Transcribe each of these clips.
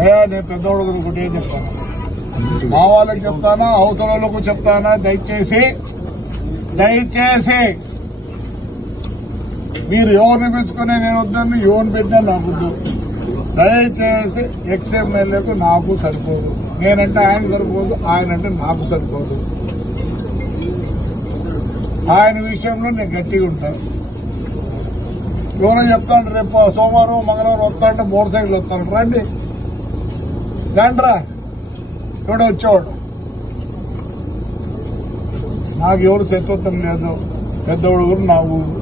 అయ్యా నేను పెద్దోడు ఒకటే చెప్తాను, మా వాళ్ళకి చెప్తానా అవతల వాళ్ళకు చెప్తానా, దయచేసి మీరు ఎవరిని పెంచుకునే నేను వద్దని ఎవరిని పెట్టినా నాకు వద్దు. దయచేసి ఎక్స్ఎమ్మెల్యేకు నాకు సరిపోదు, నేనంటే ఆయన సరిపోదు, ఆయనంటే నాకు సరిపోదు. ఆయన విషయంలో నేను గట్టిగా ఉంటాను. ఎవరో చెప్తాను రేపు సోమవారం మంగళవారం వస్తానంటే మోటార్ సైకిల్ వస్తాను, రండి రండ్రా ఎవడో వచ్చేవాడు. నాకు ఎవరు శత్రుత్వం లేదు, పెద్ద ఊరు నా ఊరు,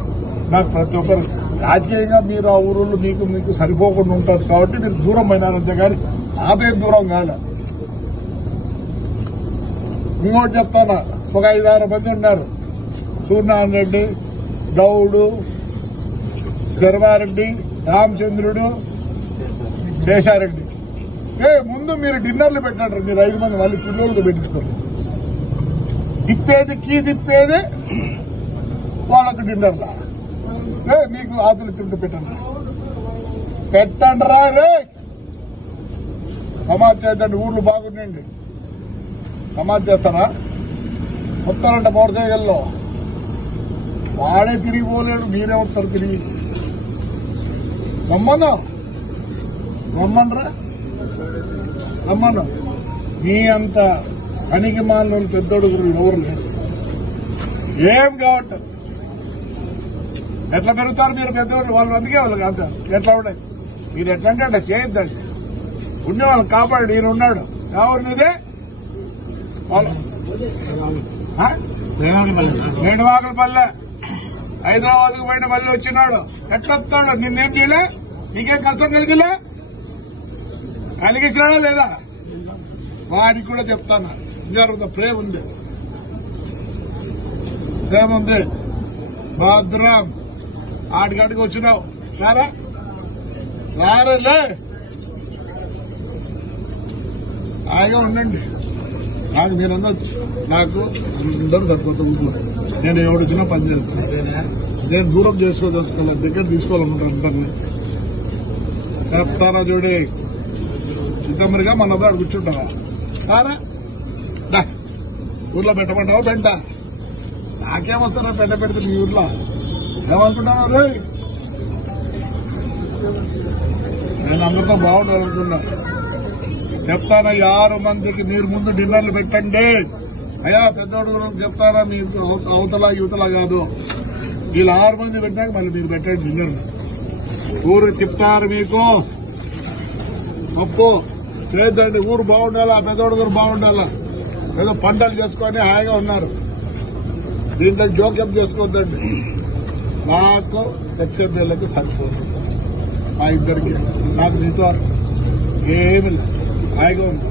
నాకు ప్రతి ఒక్కరు రాజకీయంగా మీరు ఆ ఊరులో మీకు సరిపోకుండా ఉంటారు కాబట్టి మీరు దూరం అయినారంతే కానీ నాపేం దూరం కాలే. ఇంకోటి చెప్తానా, ఒక 5-6 మంది ఉన్నారు, సూర్యనారాయణ రెడ్డి, గౌడు, శర్వారెడ్డి, రామచంద్రుడు, శేషారెడ్డి. ముందు మీరు డిన్నర్లు పెట్టండి, మీరు 5 మంది వాళ్ళు పిల్లలతో పెట్టిస్తారు. తిప్పేది వాళ్ళకు డిన్నర్లా మీకు ఆతులు తింటూ పెట్టండి రా రే. సమాజ్ చేద్దండి, ఊర్లు బాగుండండి. సమాజ్ చేస్తారా? వస్తారంట మోటార్ సైకిల్లో, వాడే తిరిగిపోలేడు, మీరే వస్తారు తిరిగి. రమ్మనరా మీ అంత పనికి మాలను పెద్దోడుగురు ఎవరు లేదు. ఏం కావట్లేదు. ఎట్లా పెరుగుతారు మీరు పెద్దవాళ్ళు? వాళ్ళు అందుకే వాళ్ళకి అంత ఎట్లా ఉన్నాయి. మీరు ఎట్లంటే అట్లా చేయొద్దండి. ఉండే వాళ్ళని కాపాడు. ఈయన ఉన్నాడు, ఎవరు మీదే వేణువాకలపల్లె హైదరాబాద్కు పోయిన మళ్ళీ వచ్చినాడు. ఎట్లా వస్తాడు? నిన్నేం చేయలే, నీకేం కష్టం కలిగించినాడా లేదా? వాడికి కూడా చెప్తాను, జరుగుతా ప్రేమ ఉంది భద్రం. ఆడికాడికి వచ్చినావు రారలే, హాయిగా ఉండండి. నాకు మీరందరూ అందరూ తక్కువ. నేను ఎవడొచ్చినా పని చేస్తాను. నేను దూరం చేసుకోదలుచుకోవాలి, దగ్గర తీసుకోవాలన్నమాట అందరినీ. చెప్తారా చూడే చిత్తమరిగా మన అబ్బాయి కూర్చుంటావా? సారా ఊర్లో పెట్టమంటావా? పెంట నాకేమొస్తారా పెంట పెడితే మీ ఊర్లో ఏమనుకుంటాను రే. నేను అందరితో బాగుండాలనుకున్నా. చెప్తానా 6 మందికి మీరు ముందు డిన్నర్లు పెట్టండి. అయ్యా పెద్దోడు చెప్తారా, మీకు అవతల యువతల కాదు, వీళ్ళు 6 మంది పెట్టాక మళ్ళీ మీరు పెట్టండి డిన్నర్లు. ఊరు చెప్తారు మీకు గొప్ప చేద్దండి. ఊరు బాగుండాలా, పెద్దోడు బాగుండాలా. ఏదో పంటలు చేసుకొని హాయిగా ఉన్నారు, దీంట్లో జోక్యం చేసుకోవద్దండి. నాకు ఎక్స్ఎమ్మెల్యేకి సరిపోదు, మా ఇద్దరికి. నాకు మీతో ఏమి లేదు, హాయిగా ఉంది.